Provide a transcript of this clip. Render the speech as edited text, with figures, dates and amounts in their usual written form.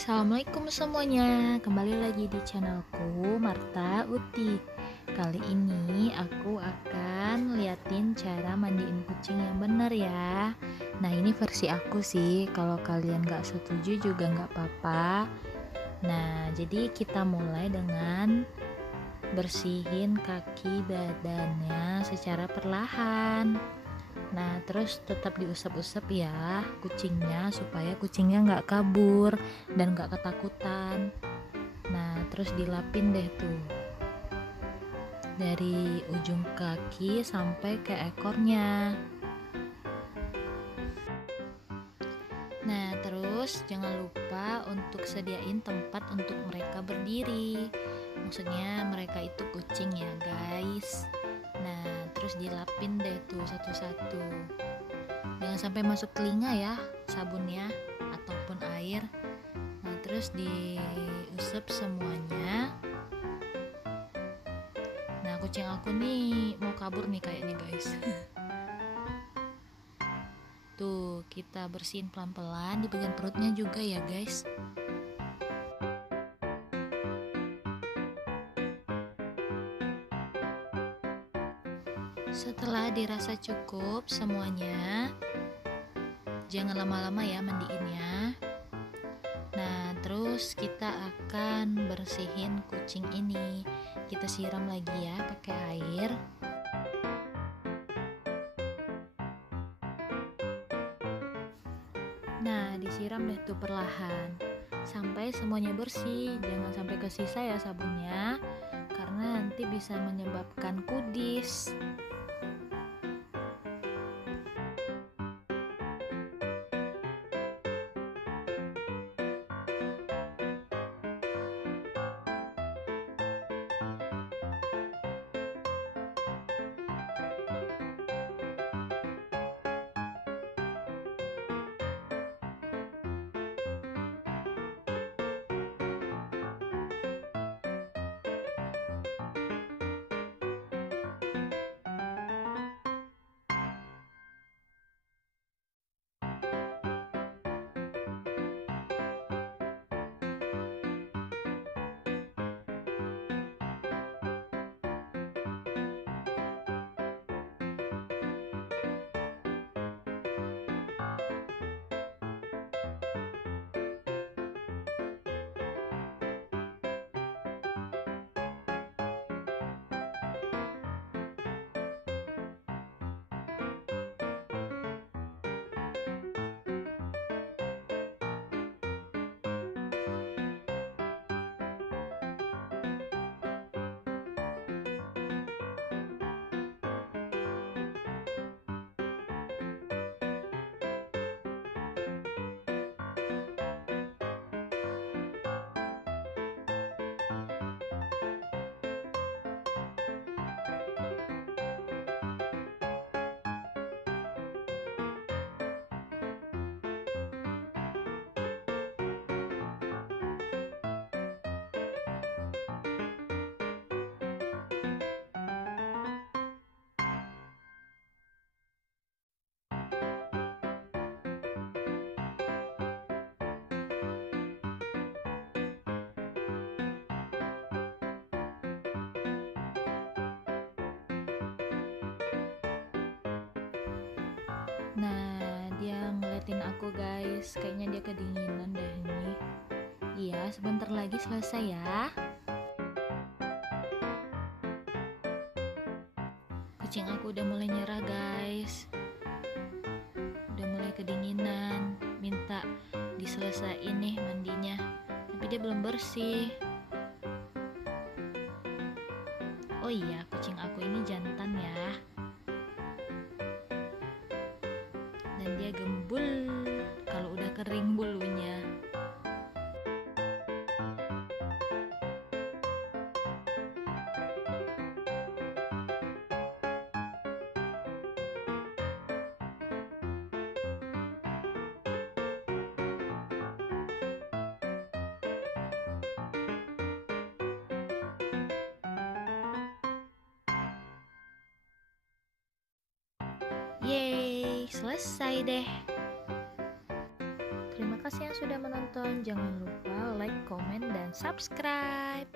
Assalamualaikum semuanya, kembali lagi di channelku Marta Uti. Kali ini aku akan liatin cara mandiin kucing yang bener ya. Nah, ini versi aku sih, kalau kalian gak setuju juga gak apa-apa. Nah, jadi kita mulai dengan bersihin kaki badannya secara perlahan. Nah, terus tetap diusap-usap ya kucingnya, supaya kucingnya nggak kabur dan nggak ketakutan. Nah, terus dilapin deh tuh dari ujung kaki sampai ke ekornya. Nah, terus jangan lupa untuk sediain tempat untuk mereka berdiri. Maksudnya mereka itu kucing ya guys. Nah, terus dilapin deh tuh satu-satu. Jangan sampai masuk telinga ya sabunnya ataupun air. Nah, terus diusap semuanya. Nah, kucing aku nih mau kabur nih kayaknya guys. Tuh, kita bersihin pelan-pelan di bagian perutnya juga ya guys. Setelah dirasa cukup semuanya, jangan lama-lama ya mandiinnya. Nah, terus kita akan bersihin kucing ini. Kita siram lagi ya pakai air. Nah, disiram deh tuh perlahan sampai semuanya bersih. Jangan sampai kesisa ya sabunnya, karena nanti bisa menyebabkan kudis. Nah, dia ngeliatin aku guys, kayaknya dia kedinginan deh ini. Iya, sebentar lagi selesai ya. Kucing aku udah mulai nyerah guys, udah mulai kedinginan, minta diselesain nih mandinya, tapi dia belum bersih. Oh iya, kucing aku ini jantan ya, dan dia gembul kalau udah kering bulunya. Yeay, selesai deh. Terima kasih yang sudah menonton. Jangan lupa like, comment, dan subscribe.